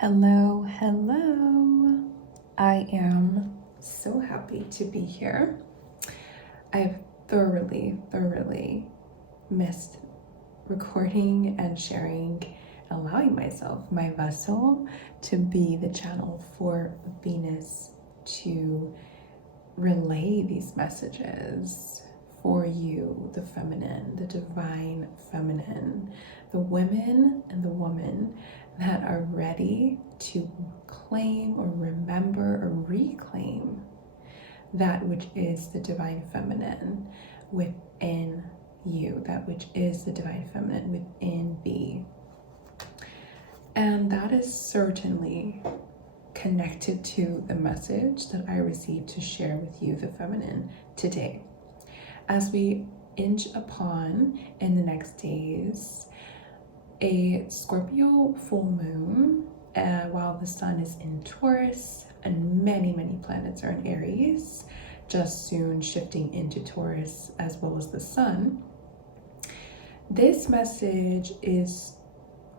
Hello, hello. I am so happy to be here. I've thoroughly missed recording and sharing, allowing myself, my vessel, to be the channel for Venus to relay these messages for you, the feminine, the divine feminine, the women and the woman that are ready to claim or remember or reclaim that which is the divine feminine within you, that which is the divine feminine within thee. And that is certainly connected to the message that I received to share with you, the feminine, today. As we inch upon in the next days, a Scorpio full moon, while the sun is in Taurus and many planets are in Aries, just soon shifting into Taurus as well as the sun. This message is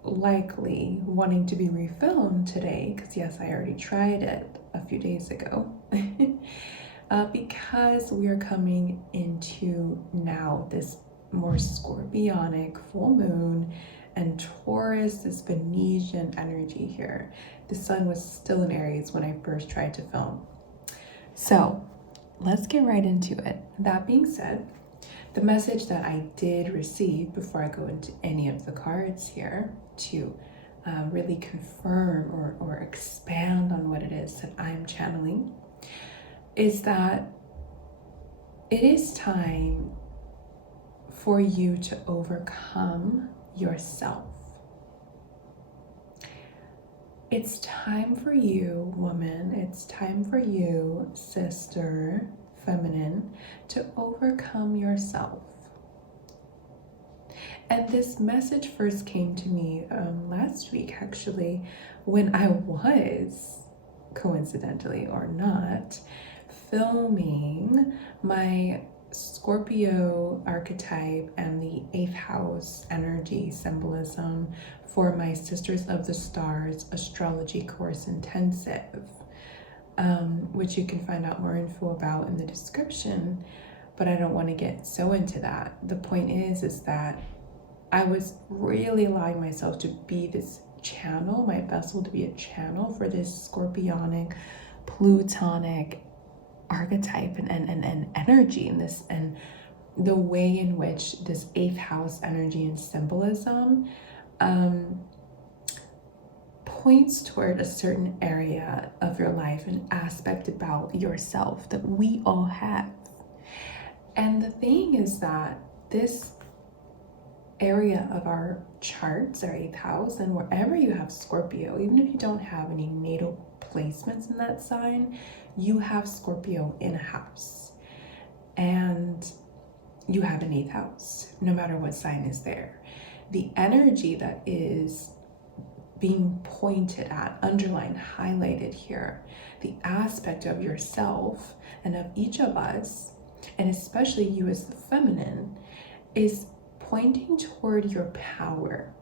likely wanting to be refilmed today, because yes, I already tried it a few days ago. Because we are coming into now this more scorpionic full moon and Taurus, this Venusian energy here. The sun was still in Aries when I first tried to film. So let's get right into it. That being said, the message that I did receive before I go into any of the cards here to really confirm or expand on what it is that I'm channeling is that it is time for you to overcome yourself. It's time for you, woman, it's time for you, sister, feminine, to overcome yourself. And this message first came to me last week, actually, when I was, coincidentally or not, filming my Scorpio archetype and the 8th house energy symbolism for my Sisters of the Stars Astrology Course Intensive, which you can find out more info about in the description, but I don't want to get so into that. The point is that I was really allowing myself to be this channel, my vessel to be a channel for this scorpionic, plutonic archetype and energy in this, and the way in which this 8th house energy and symbolism points toward a certain area of your life, an aspect about yourself that we all have. And the thing is that this area of our charts, our 8th house, and wherever you have Scorpio, even if you don't have any natal placements in that sign, you have Scorpio in a house and you have an 8th house, no matter what sign is there. The energy that is being pointed at, underlined, highlighted here, the aspect of yourself and of each of us, and especially you as the feminine, is pointing toward your power.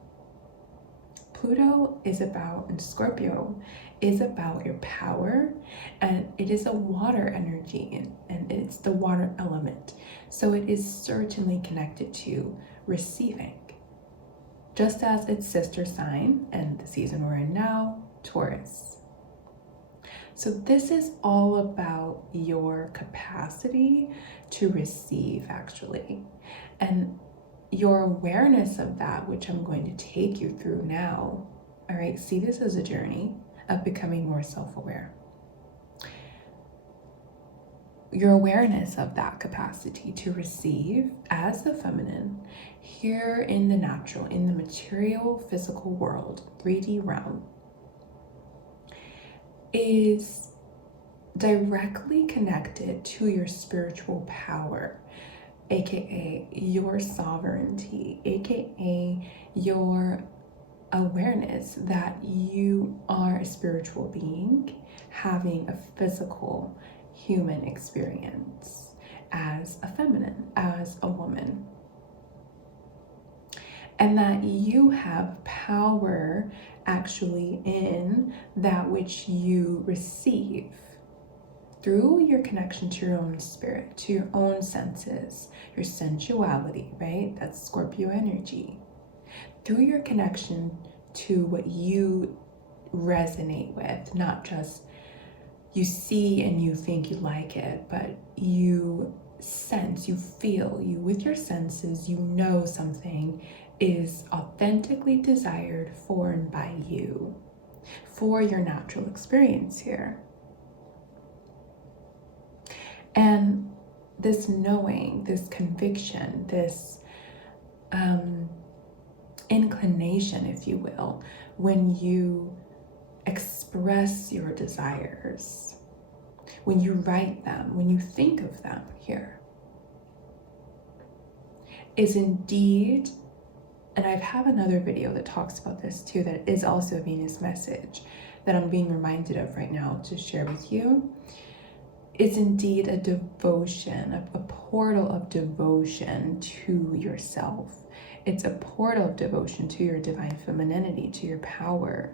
Pluto is about, and Scorpio is about your power, and it is a water energy, and it's the water element. So it is certainly connected to receiving, just as its sister sign, and the season we're in now, Taurus. So this is all about your capacity to receive, actually, and your awareness of that, which I'm going to take you through now. All right, see this as a journey of becoming more self-aware. Your awareness of that capacity to receive as the feminine here in the natural, in the material, physical world, 3D realm, is directly connected to your spiritual power, aka your sovereignty, aka your awareness that you are a spiritual being having a physical human experience as a feminine, as a woman. and that you have power actually in that which you receive through your connection to your own spirit, to your own senses, your sensuality, right? That's Scorpio energy. Through your connection to what you resonate with, not just you see and you think you like it, but you sense, you feel, you with your senses, you know something is authentically desired for and by you, for your natural experience here. And this knowing, this conviction, this inclination, if you will, when you express your desires, when you write them, when you think of them here, is indeed, and I have another video that talks about this too, that is also a Venus message that I'm being reminded of right now to share with you, is indeed a devotion, a portal of devotion to yourself. It's a portal of devotion to your divine femininity, to your power.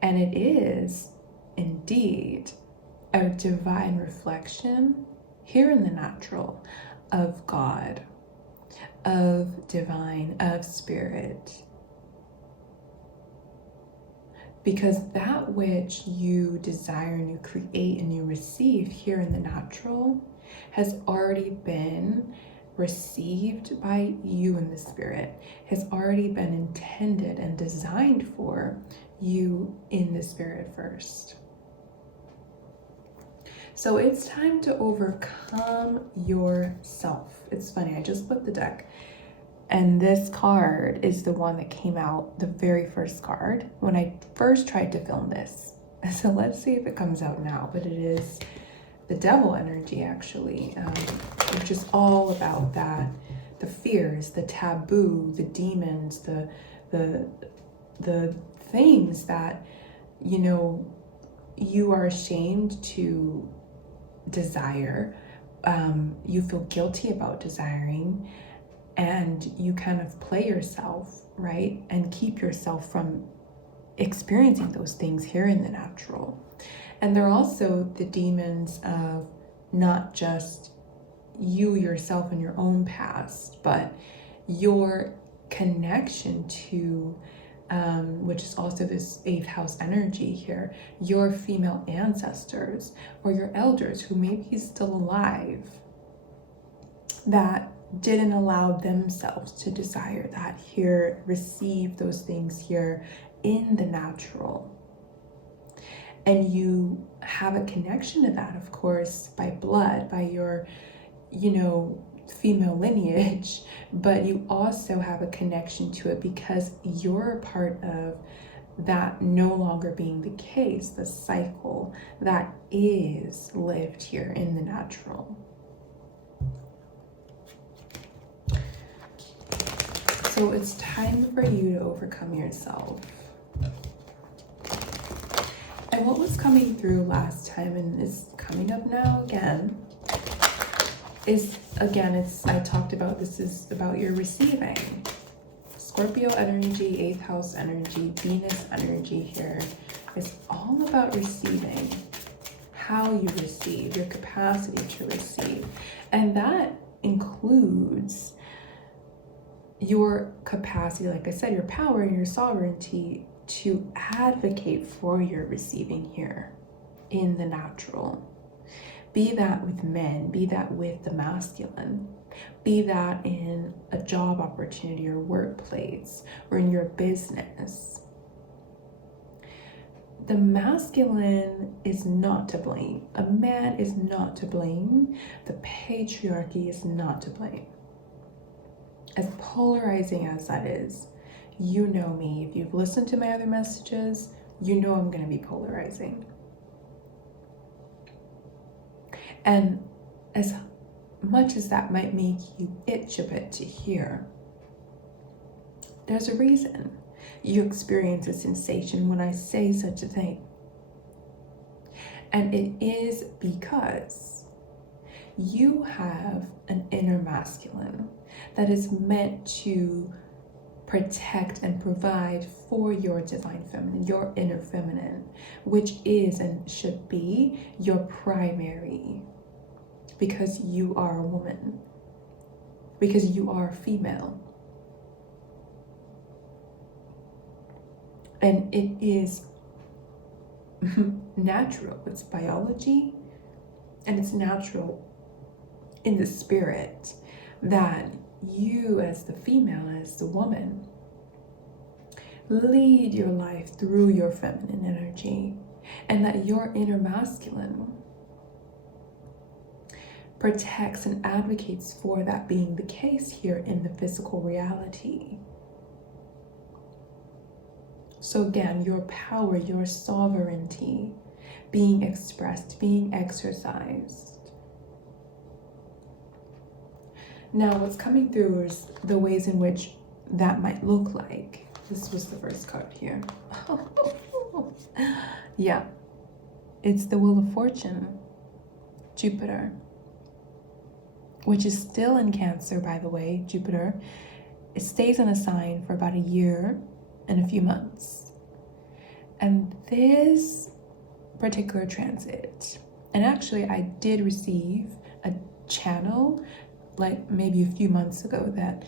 And it is indeed a divine reflection here in the natural of God, of divine, of spirit. Because that which you desire and you create and you receive here in the natural has already been received by you in the spirit, has already been intended and designed for you in the spirit first. So it's time to overcome yourself. It's funny, I just flipped the deck, and this card is the one that came out, the very first card, when I first tried to film this. So let's see if it comes out now, but it is the devil energy, actually, which is all about that, the fears, the taboo, the demons, the things that, you know, you are ashamed to desire, you feel guilty about desiring, and you kind of play yourself, right? And keep yourself from experiencing those things here in the natural. And they're also the demons of not just you yourself and your own past, but your connection to, which is also this 8th house energy here, your female ancestors or your elders who may be still alive that didn't allow themselves to desire that here, receive those things here in the natural. And you have a connection to that, of course, by blood, by your, you know, female lineage, but you also have a connection to it because you're a part of that no longer being the case, the cycle that is lived here in the natural. So it's time for you to overcome yourself. And what was coming through last time and is coming up now again is, again, I talked about, this is about your receiving. Scorpio energy, 8th house energy, Venus energy here is all about receiving, how you receive, your capacity to receive. And that includes your capacity, like I said, your power and your sovereignty to advocate for your receiving here in the natural. Be that with men, be that with the masculine, be that in a job opportunity or workplace or in your business. The masculine is not to blame. A man is not to blame. The patriarchy is not to blame. As polarizing as that is, you know me. If you've listened to my other messages, you know I'm going to be polarizing. And as much as that might make you itch a bit to hear, there's a reason you experience a sensation when I say such a thing. And it is because you have an inner masculine that is meant to protect and provide for your divine feminine, your inner feminine, which is and should be your primary, because you are a woman, because you are female. And it is natural, it's biology, and it's natural in the spirit that you as the female, as the woman, lead your life through your feminine energy, and that your inner masculine protects and advocates for that being the case here in the physical reality. So again, your power, your sovereignty being expressed, being exercised. Now, what's coming through is the ways in which that might look like. This was the first card here. Yeah, it's the Wheel of Fortune, Jupiter, which is still in Cancer, by the way. Jupiter, it stays in a sign for about a year and a few months. And this particular transit, and actually I did receive a channel like maybe a few months ago that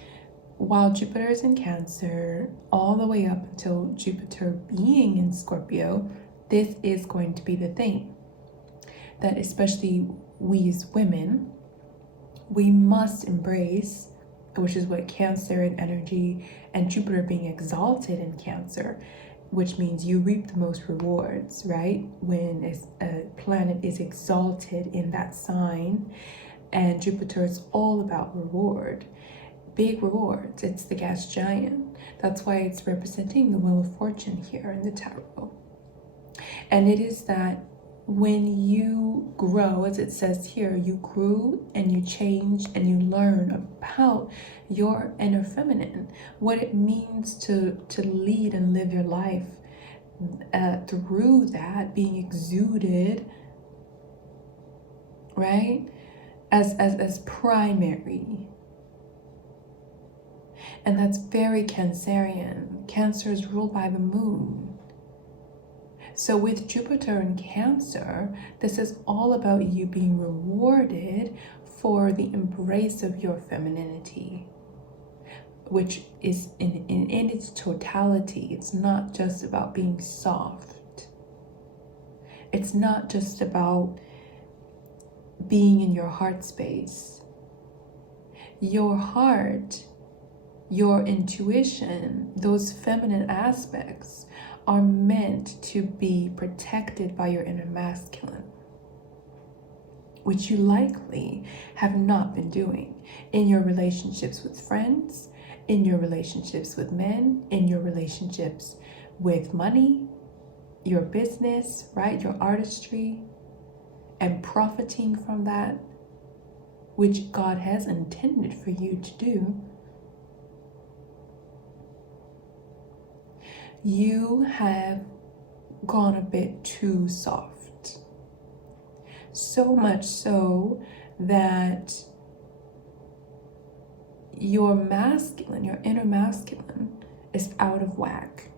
while Jupiter is in Cancer all the way up until Jupiter being in Scorpio, this is going to be the thing that especially we as women, we must embrace, which is what Cancer in energy and Jupiter being exalted in Cancer, which means you reap the most rewards, right? When a planet is exalted in that sign, and Jupiter is all about reward, big rewards. It's the gas giant. That's why it's representing the Wheel of Fortune here in the tarot. And it is that when you grow, as it says here, you grew and you change and you learn about your inner feminine, what it means to lead and live your life through that being exuded, right? As primary. And that's very Cancerian. Cancer is ruled by the moon. So with Jupiter in Cancer, this is all about you being rewarded for the embrace of your femininity, which is in its totality. It's not just about being soft. It's not just about being in your heart space. Your heart, your intuition, those feminine aspects are meant to be protected by your inner masculine, which you likely have not been doing in your relationships with friends, in your relationships with men, in your relationships with money, your business, right? Your artistry, and profiting from that, which God has intended for you to do. You have gone a bit too soft. So much so that your masculine, your inner masculine, is out of whack.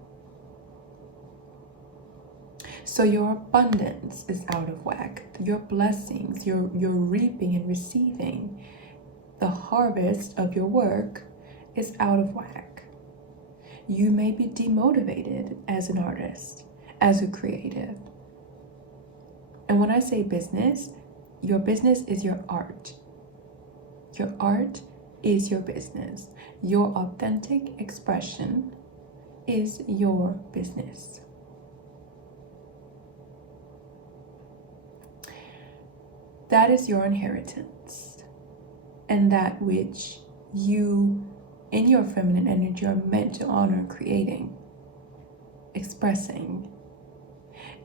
So your abundance is out of whack. Your blessings, your reaping and receiving, the harvest of your work is out of whack. You may be demotivated as an artist, as a creative. And when I say business, your business is your art. Your art is your business. Your authentic expression is your business. That is your inheritance, and that which you in your feminine energy are meant to honor creating, expressing.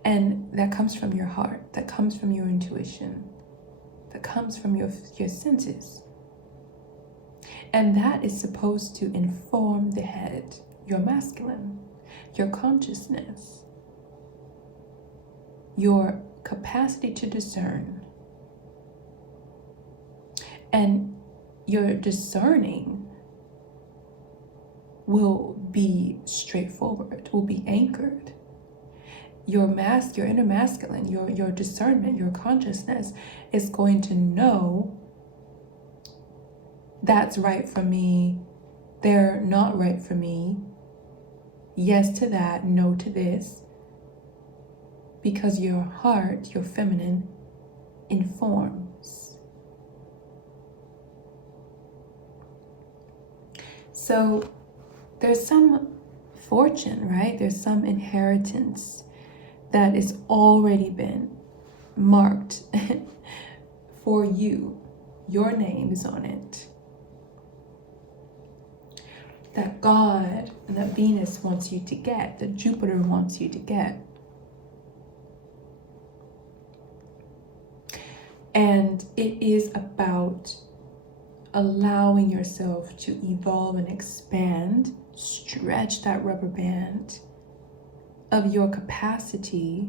And that comes from your heart, that comes from your intuition, that comes from your senses. And that is supposed to inform the head, your masculine, your consciousness, your capacity to discern. And your discerning will be straightforward, will be anchored. Your inner masculine, your discernment, your consciousness is going to know that's right for me, they're not right for me, yes to that, no to this, because your heart, your feminine, informs. So there's some fortune, right? There's some inheritance that has already been marked for you. Your name is on it. That God and that Venus wants you to get, that Jupiter wants you to get. And it is about allowing yourself to evolve and expand, stretch that rubber band of your capacity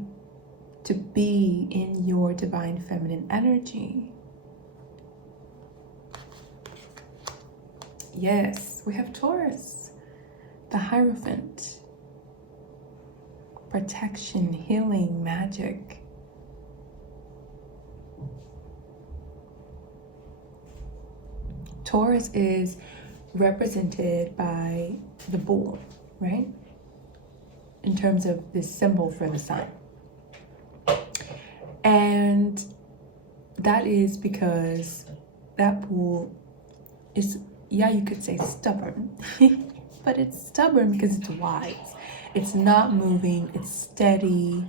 to be in your divine feminine energy. Yes, we have Taurus, the Hierophant, protection, healing, magic. Taurus is represented by the bull, right? In terms of this symbol for the sign. And that is because that bull is, yeah, you could say stubborn, but it's stubborn because it's wise. It's not moving, it's steady,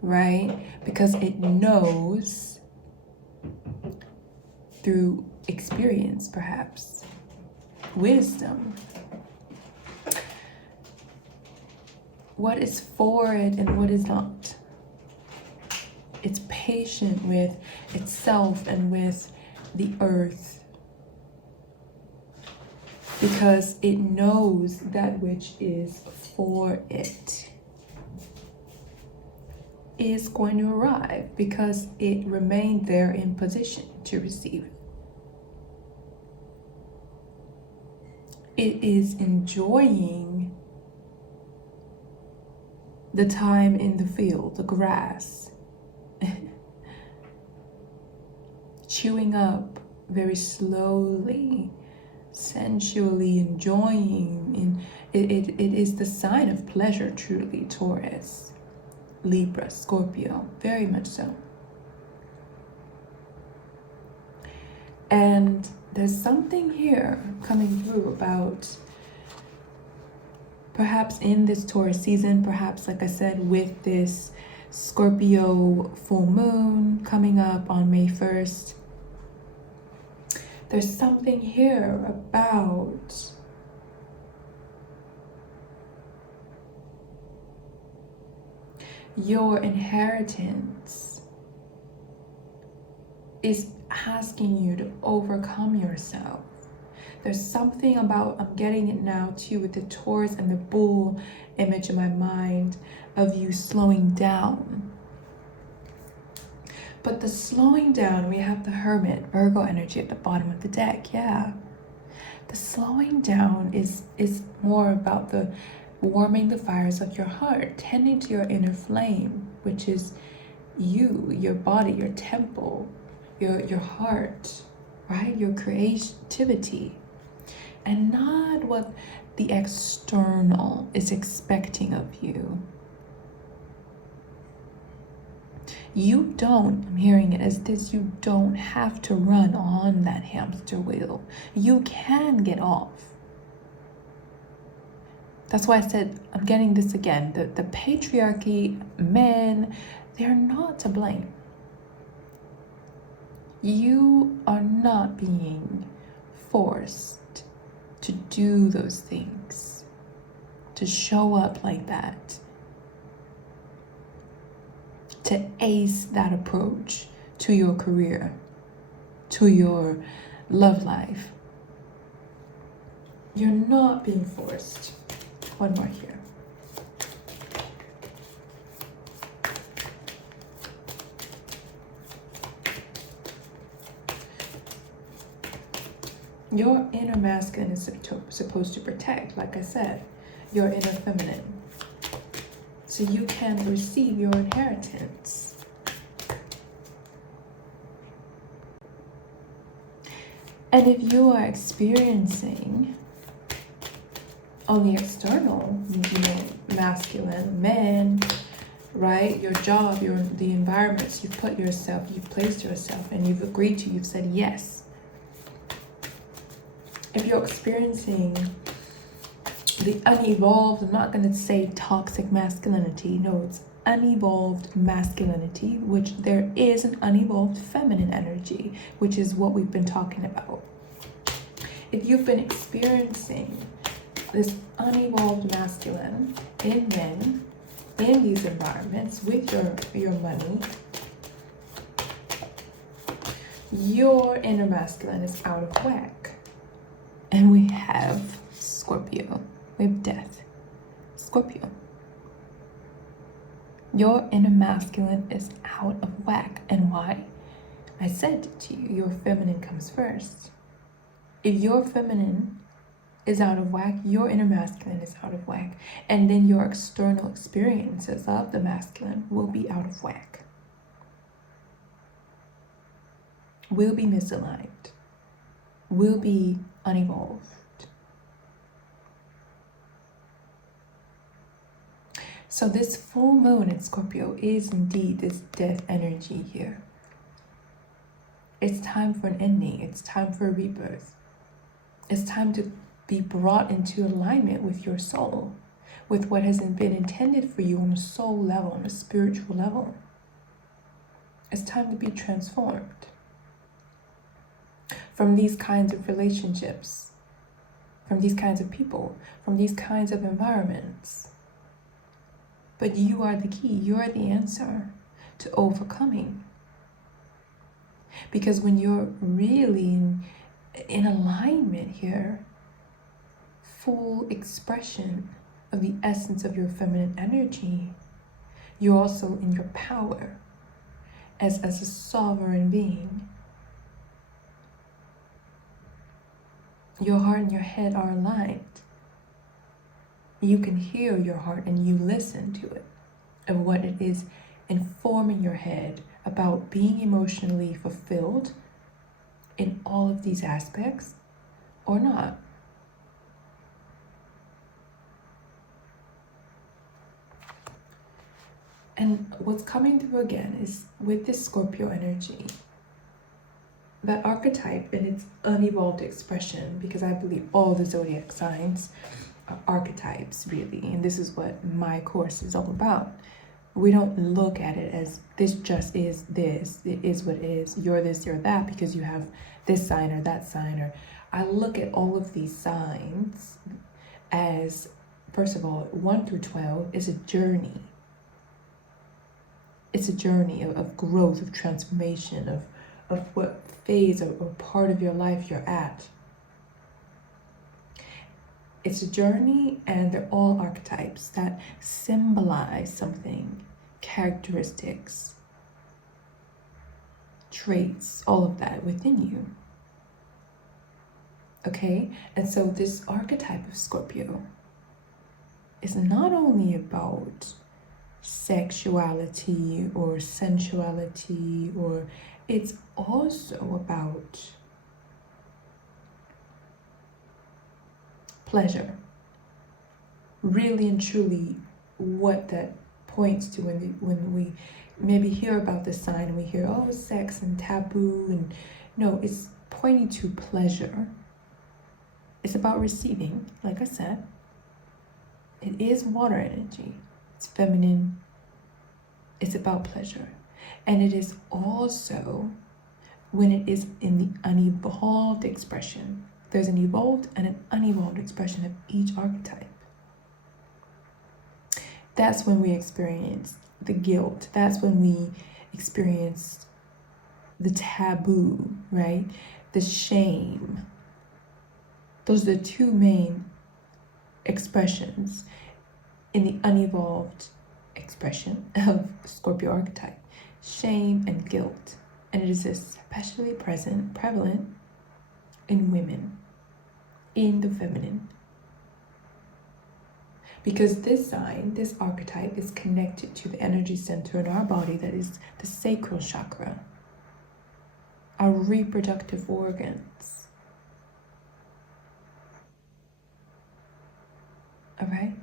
right? Because it knows through experience, perhaps, wisdom, what is for it and what is not. It's patient with itself and with the earth because it knows that which is for it is going to arrive because it remained there in position to receive it. It is enjoying the time in the field, the grass, chewing up very slowly, sensually enjoying. It is the sign of pleasure, truly, Taurus, Libra, Scorpio, very much so. And there's something here coming through about perhaps in this Taurus season, perhaps, like I said, with this Scorpio full moon coming up on May 1st, there's something here about your inheritance is asking you to overcome yourself. There's something about, I'm getting it now too, with the Taurus and the bull image in my mind of you slowing down. But the slowing down, we have the Hermit, Virgo energy at the bottom of the deck, yeah. The slowing down is more about the warming the fires of your heart, tending to your inner flame, which is you, your body, your temple, your heart, right? Your creativity. And not what the external is expecting of you. You don't, I'm hearing it as this, you don't have to run on that hamster wheel. You can get off. That's why I said, I'm getting this again. The patriarchy, men, they're not to blame. You are not being forced to do those things, to show up like that, to ace that approach to your career, to your love life. You're not being forced. One more here. Your inner masculine is supposed to protect, like I said, your inner feminine, so you can receive your inheritance. And if you are experiencing on the external, masculine men, right? Your job, the environments you've put yourself, you've placed yourself, and you've agreed to, you've said yes. If you're experiencing the unevolved, I'm not going to say toxic masculinity, no, it's unevolved masculinity, which there is an unevolved feminine energy, which is what we've been talking about. If you've been experiencing this unevolved masculine in men, in these environments, with your money, your inner masculine is out of whack. And we have Scorpio. We have death. Scorpio. Your inner masculine is out of whack. And why? I said to you, your feminine comes first. If your feminine is out of whack, your inner masculine is out of whack. And then your external experiences of the masculine will be out of whack. Will be misaligned. Will be unevolved. So this full moon in Scorpio is indeed this death energy here. It's time for an ending. It's time for a rebirth. It's time to be brought into alignment with your soul, with what has been intended for you on a soul level, on a spiritual level. It's time to be transformed from these kinds of relationships, from these kinds of people, from these kinds of environments. But you are the key, you are the answer to overcoming. Because when you're really in alignment here, full expression of the essence of your feminine energy, you're also in your power as a sovereign being. Your heart and your head are aligned. You can hear your heart and you listen to it, of what it is informing your head about being emotionally fulfilled in all of these aspects or not. And what's coming through again is with this Scorpio energy, that archetype in its unevolved expression, because I believe all the zodiac signs are archetypes, really, and this is what my course is all about. We don't look at it as this just is this, it is what it is, you're this, you're that, because you have this sign or that sign. Or I look at all of these signs as, first of all, 1 through 12 is a journey. It's a journey of growth, of transformation, of what phase or part of your life you're at. It's a journey, and they're all archetypes that symbolize something, characteristics, traits, all of that within you. Okay? And so this archetype of Scorpio is not only about sexuality or sensuality, or it's also about pleasure. Really and truly what that points to when we maybe hear about the sign and we hear, oh, sex and taboo, and no, it's pointing to pleasure. It's about receiving, like I said. It is water energy. It's feminine. It's about pleasure. And it is also when it is in the unevolved expression. There's an evolved and an unevolved expression of each archetype. That's when we experience the guilt. That's when we experience the taboo, right? The shame. Those are the two main expressions in the unevolved expression of Scorpio archetype. Shame and guilt. And it is especially prevalent in women. in the feminine. Because this sign, this archetype, is connected to the energy center in our body that is the sacral chakra, our reproductive organs. All right?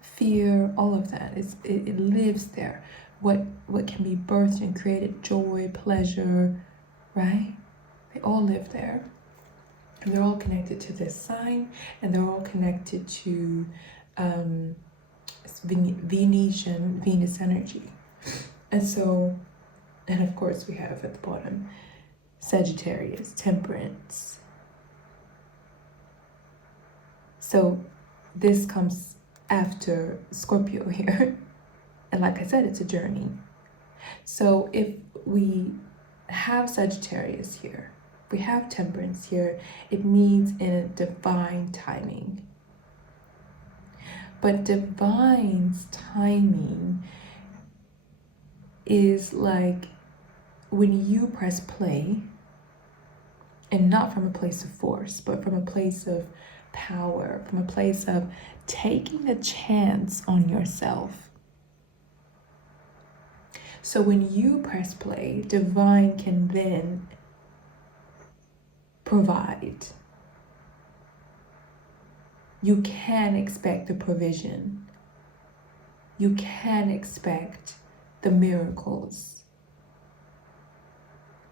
Fear, all of that, it lives there. What can be birthed and created, joy, pleasure, right? They all live there. And they're all connected to this sign, and they're all connected to Venus energy. And so, and of course we have at the bottom Sagittarius, Temperance. So this comes after Scorpio here. And like I said, it's a journey. So if we have Sagittarius here, we have Temperance here, it means in a divine timing. But divine's timing is like when you press play, and not from a place of force, but from a place of power, from a place of taking a chance on yourself. So when you press play, divine can then provide. You can expect the provision. You can expect the miracles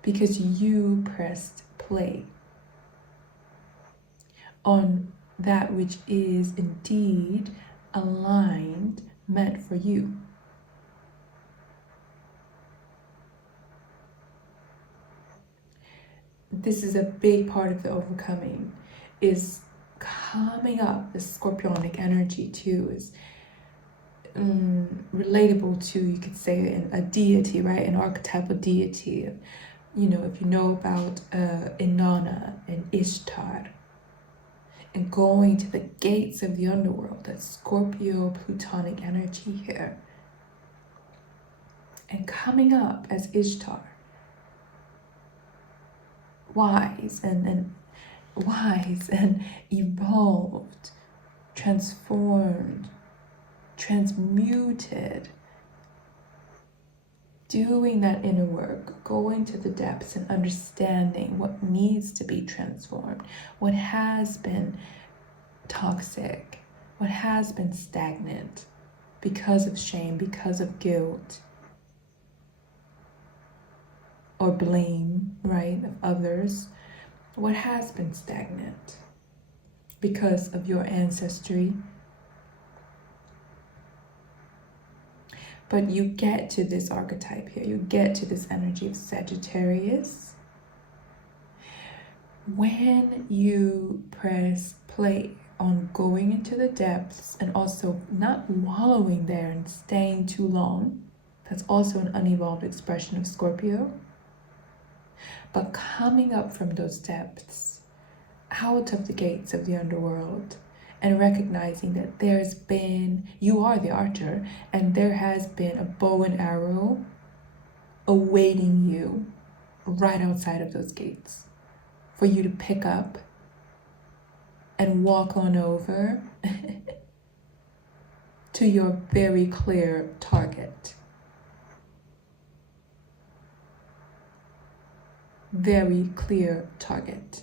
because you pressed play on that which is indeed aligned, meant for you. This is a big part of the overcoming, is coming up. The scorpionic energy too is relatable to, you could say, a deity, right? An archetypal deity. You know, if you know about Inanna and Ishtar, and going to the gates of the underworld, that Scorpio Plutonic energy here, and coming up as Ishtar, wise and evolved, transformed, transmuted, doing that inner work, going to the depths and understanding what needs to be transformed, what has been toxic, what has been stagnant because of shame, because of guilt, or blame, right, of others, what has been stagnant because of your ancestry. But you get to this archetype here, you get to this energy of Sagittarius when you press play on going into the depths and also not wallowing there and staying too long. That's also an unevolved expression of Scorpio. But coming up from those depths, out of the gates of the underworld, and recognizing that you are the archer, and there has been a bow and arrow awaiting you right outside of those gates for you to pick up and walk on over to your very clear target. Very clear target.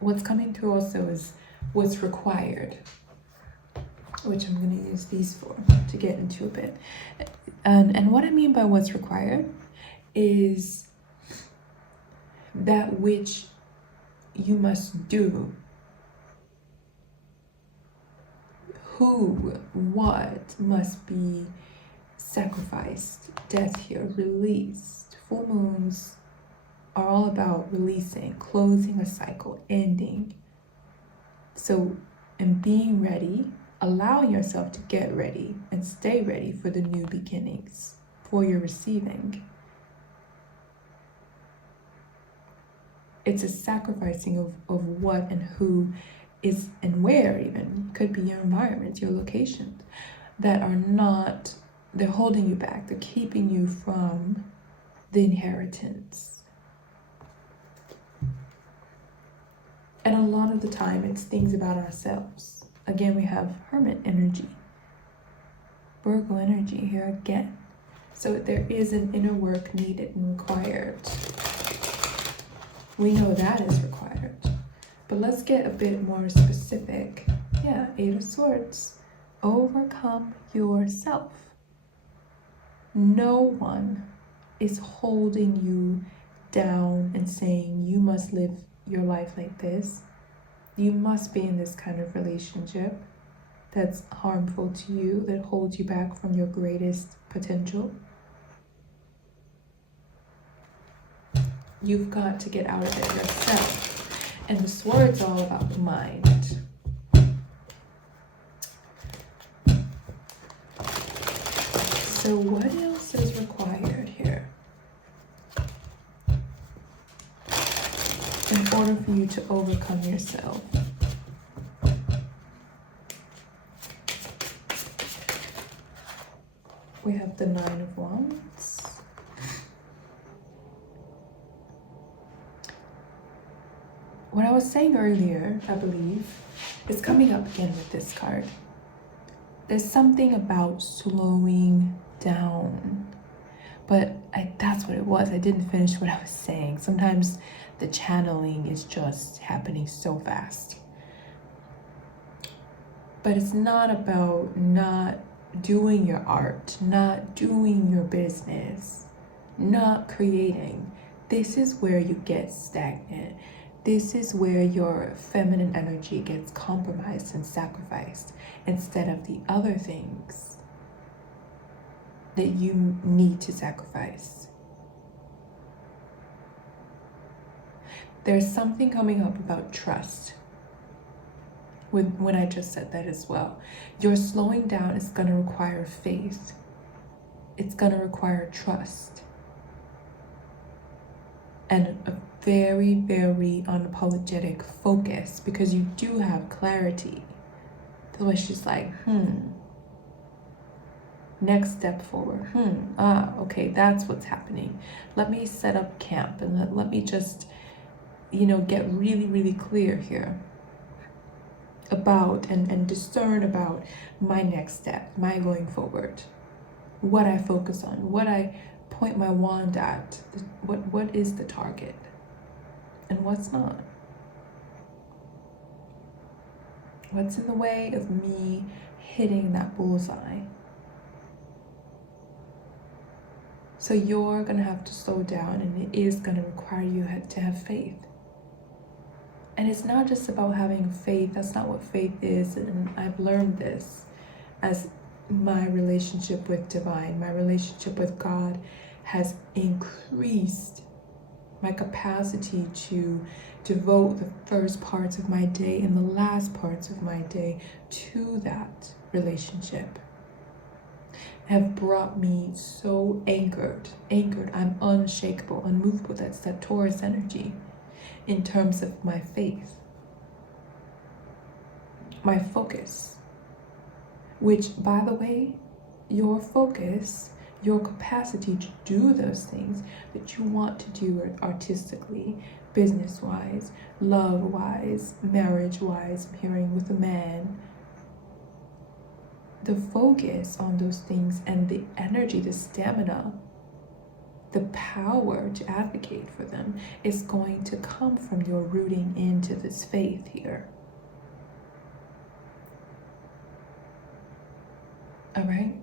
What's coming through also is what's required, which I'm going to use these for to get into a bit. And what I mean by what's required is that which you must do. Who, what must be sacrificed, death here, released. Full moons are all about releasing, closing a cycle, ending. So, and being ready, allowing yourself to get ready and stay ready for the new beginnings, for your receiving. It's a sacrificing of what and who is and where even. Could be your environment, your locations that are not, they're holding you back. They're keeping you from the inheritance. And a lot of the time, it's things about ourselves. Again, we have Hermit energy, Virgo energy here again. So there is an inner work needed and required. We know that is required. But let's get a bit more specific. Yeah, Eight of Swords. Overcome yourself. No one is holding you down and saying you must live your life like this. You must be in this kind of relationship that's harmful to you, that holds you back from your greatest potential. You've got to get out of it yourself. And the Sword's all about the mind. So what else is required here in order for you to overcome yourself? We have the Nine of Wands. What I was saying earlier, I believe, is coming up again with this card. There's something about slowing down. But that's what it was. I didn't finish what I was saying. Sometimes the channeling is just happening so fast. But it's not about not doing your art, not doing your business, not creating. This is where you get stagnant. This is where your feminine energy gets compromised and sacrificed instead of the other things that you need to sacrifice. There's something coming up about trust. When I just said that as well. Your slowing down is going to require faith. It's going to require trust. And a very, very unapologetic focus, because you do have clarity. Otherwise she's like, next step forward. Okay, that's what's happening. Let me set up camp and let me just, get really, really clear here about and discern about my next step, my going forward, what I focus on, what I point my wand at, what is the target and what's not. What's in the way of me hitting that bullseye? So you're gonna have to slow down, and it is gonna require you to have faith. And it's not just about having faith. That's not what faith is. And I've learned this as my relationship with divine, my relationship with God has increased my capacity to devote the first parts of my day and the last parts of my day to that relationship. Have brought me so anchored. I'm unshakable, unmovable. That's that Taurus energy. In terms of my faith, my focus, which, by the way, your focus, your capacity to do those things that you want to do artistically, business-wise, love-wise, marriage-wise, I'm hearing with a man, the focus on those things and the energy, the stamina, the power to advocate for them is going to come from your rooting into this faith here. All right?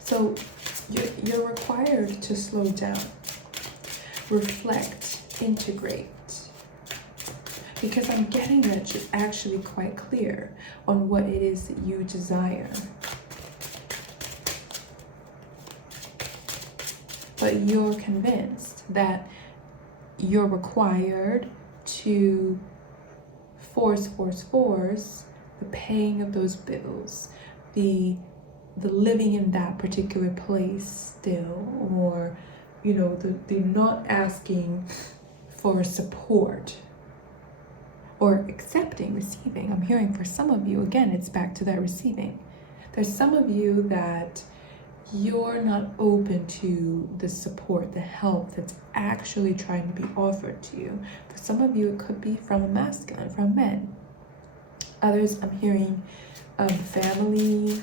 So you're required to slow down, reflect, integrate, because I'm getting that you're actually quite clear on what it is that you desire. But you're convinced that you're required to force the paying of those bills, the living in that particular place still, or the not asking for support or accepting, receiving. I'm hearing for some of you, again, it's back to that receiving. There's some of you that you're not open to the support, the help that's actually trying to be offered to you. For some of you, it could be from a masculine, from men. Others, I'm hearing family.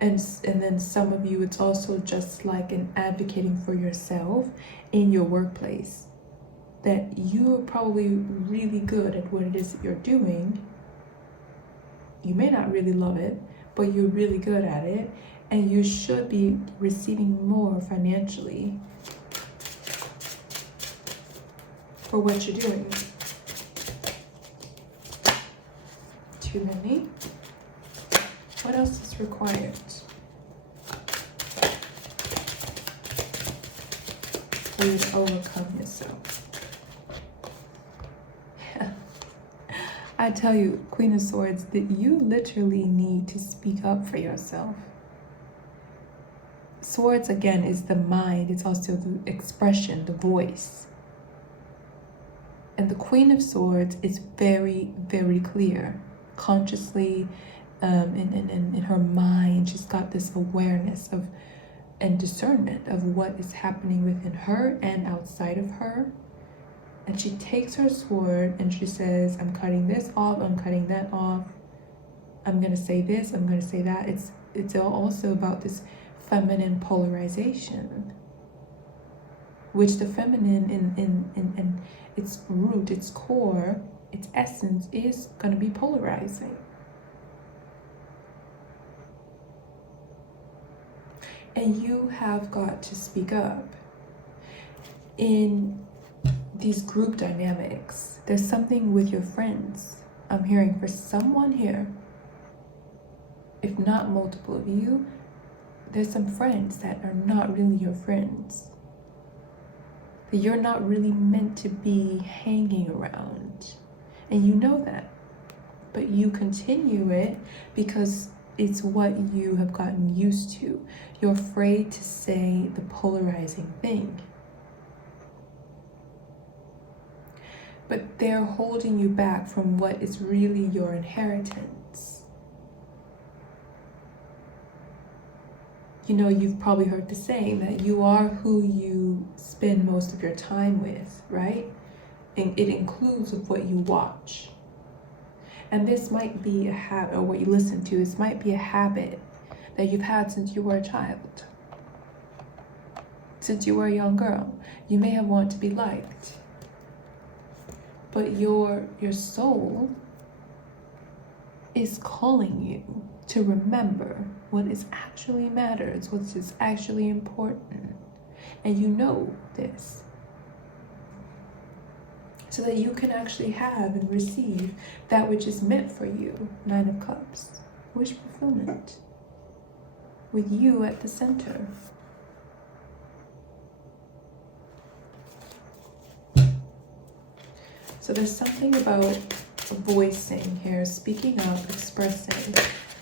And then some of you, it's also just like an advocating for yourself in your workplace. That you're probably really good at what it is that you're doing. You may not really love it, but you're really good at it. And you should be receiving more financially for what you're doing. Too many. What else is required? For you to overcome yourself. Yeah. I tell you, Queen of Swords, that you literally need to speak up for yourself. Swords, again, is the mind. It's also the expression, the voice. And the Queen of Swords is very, very clear. Consciously, in her mind, she's got this awareness of and discernment of what is happening within her and outside of her. And she takes her sword and she says, I'm cutting this off, I'm cutting that off, I'm gonna say this, I'm gonna say that. It's also about this feminine polarization, which the feminine in its root, its core, its essence is gonna be polarizing. And you have got to speak up. In these group dynamics, there's something with your friends. I'm hearing for someone here, if not multiple of you, there's some friends that are not really your friends. That you're not really meant to be hanging around. And you know that. But you continue it because it's what you have gotten used to. You're afraid to say the polarizing thing. But they're holding you back from what is really your inheritance. You know, you've probably heard the saying that you are who you spend most of your time with, right? And it includes of what you watch. And this might be a habit, or what you listen to, this might be a habit that you've had since you were a child. Since you were a young girl. You may have wanted to be liked. But your soul is calling you to remember what is actually matters, what is actually important. And you know this. So that you can actually have and receive that which is meant for you. 9 of Cups. Wish fulfillment. With you at the center. So there's something about voicing here, speaking up, expressing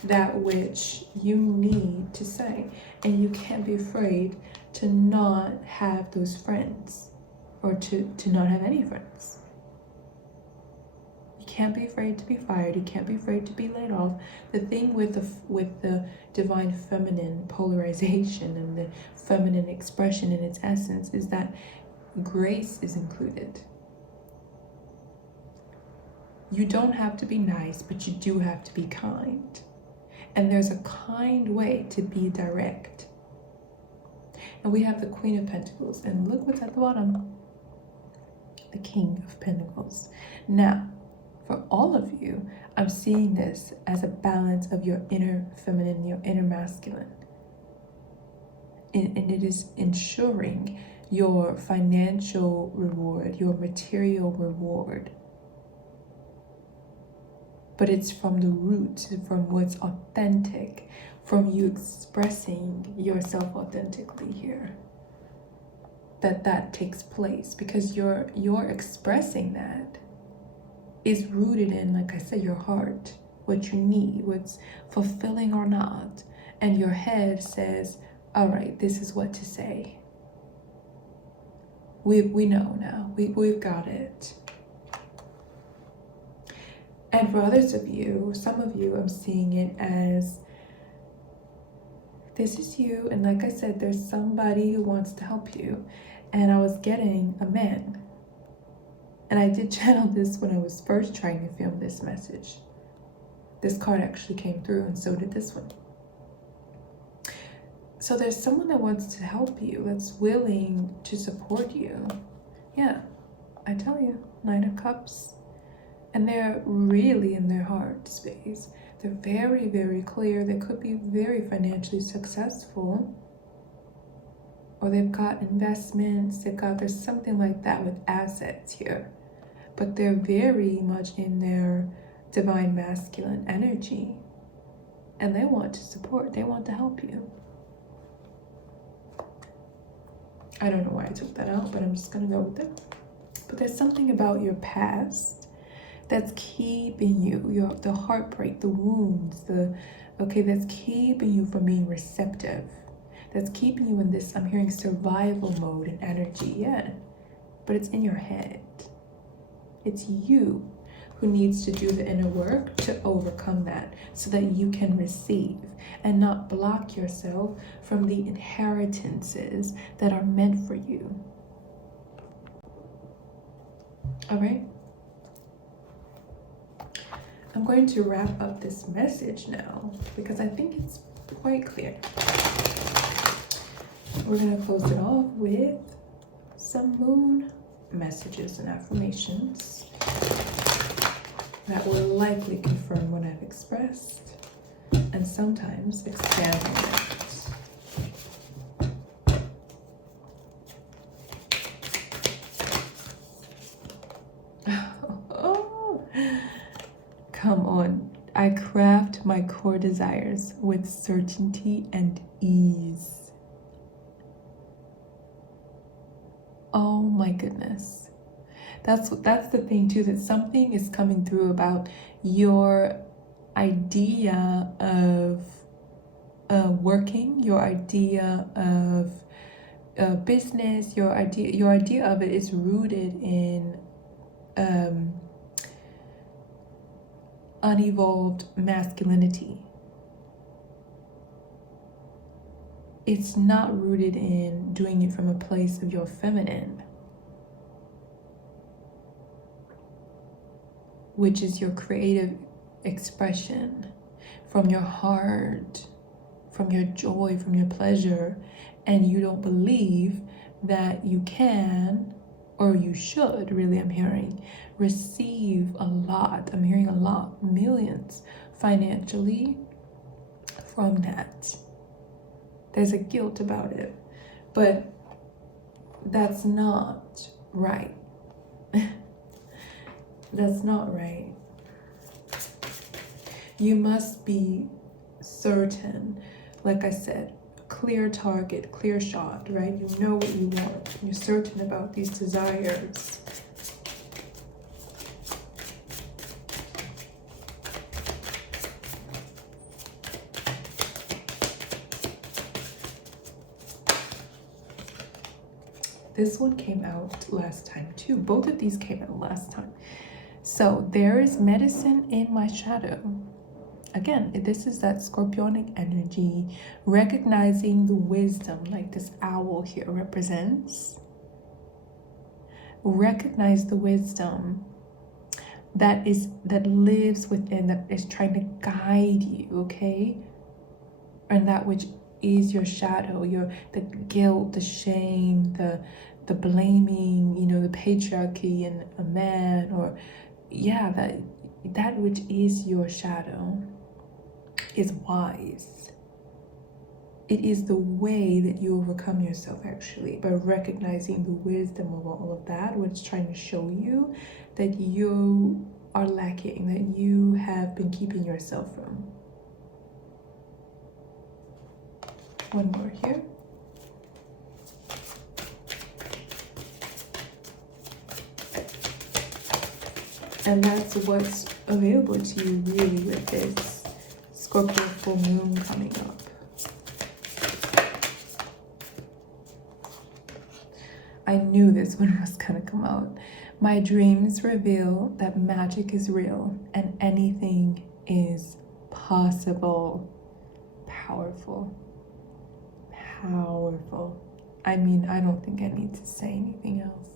that which you need to say. And you can't be afraid to not have those friends, or to not have any friends. You can't be afraid to be fired. You can't be afraid to be laid off. The thing with the divine feminine polarization and the feminine expression in its essence is that grace is included. You don't have to be nice, but you do have to be kind. And there's a kind way to be direct. And we have the Queen of Pentacles. And look what's at the bottom. The King of Pentacles. Now, for all of you, I'm seeing this as a balance of your inner feminine, your inner masculine. And it is ensuring your financial reward, your material reward. But it's from the root, from what's authentic, from you expressing yourself authentically here, that takes place, because you're expressing that is rooted in, like I said, your heart, what you need, what's fulfilling or not, and your head says, all right, this is what to say. We know now, we've got it. And for others of you, some of you, I'm seeing it as This is you, and like I said, there's somebody who wants to help you. And I was getting a man. And I did channel this when I was first trying to film this message. This card actually came through, and so did this one. So there's someone that wants to help you, that's willing to support you. Yeah, I tell you, Nine of Cups. And they're really in their heart space. They're very, very clear. They could be very financially successful. Or they've got investments, there's something like that with assets here. But they're very much in their divine masculine energy. And they want to support, they want to help you. I don't know why I took that out, but I'm just gonna go with it. But there's something about your past that's keeping you, the heartbreak, the wounds, that's keeping you from being receptive. That's keeping you in this, I'm hearing survival mode and energy, yeah. But it's in your head. It's you who needs to do the inner work to overcome that so that you can receive and not block yourself from the inheritances that are meant for you. All right? I'm going to wrap up this message now because I think it's quite clear. We're going to close it off with some moon messages and affirmations that will likely confirm what I've expressed and sometimes expand on it. Oh, come on. I craft my core desires with certainty and ease. Oh my goodness. That's the thing too, that something is coming through about your idea of working, your idea of business, your idea of it is rooted in unevolved masculinity. It's not rooted in doing it from a place of your feminine, which is your creative expression from your heart, from your joy, from your pleasure, and you don't believe that you can, or you should, really, I'm hearing, receive a lot. I'm hearing a lot, millions financially from that. There's a guilt about it, but that's not right. That's not right. You must be certain, like I said, clear target, clear shot, right? You know what you want. You're certain about these desires. This one came out last time too. Both of these came out last time. So there is medicine in my shadow. Again, this is that scorpionic energy, recognizing the wisdom like this owl here represents. Recognize the wisdom that lives within, that is trying to guide you, okay? And that which is your shadow, the guilt, the shame, the blaming, the patriarchy in a man, or that which is your shadow is wise. It is the way that you overcome yourself, actually, by recognizing the wisdom of all of that, what's trying to show you that you are lacking, that you have been keeping yourself from. One more here. And that's what's available to you really with this Scorpio full moon coming up. I knew this one was gonna come out. My dreams reveal that magic is real and anything is possible. Powerful. powerful. I mean, I don't think I need to say anything else.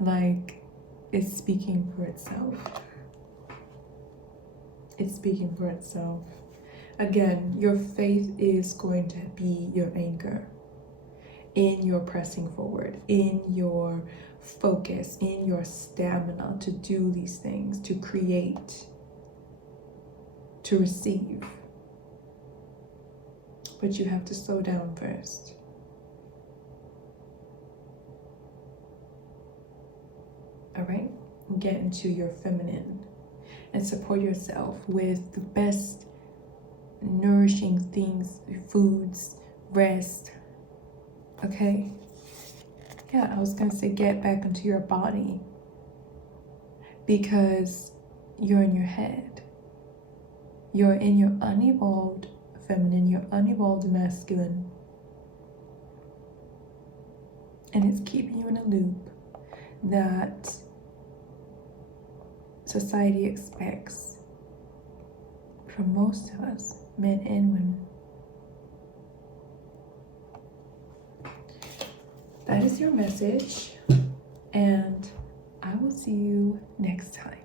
Like, it's speaking for itself. It's speaking for itself. Again, your faith is going to be your anchor in your pressing forward, in your focus, in your stamina to do these things, to create, to receive. But you have to slow down first. All right? Get into your feminine and support yourself with the best nourishing things, foods, rest. Okay? Yeah, I was gonna say get back into your body, because you're in your head. You're in your unevolved feminine, your unevolved masculine. And it's keeping you in a loop that society expects from most of us, men and women. That is your message, and I will see you next time.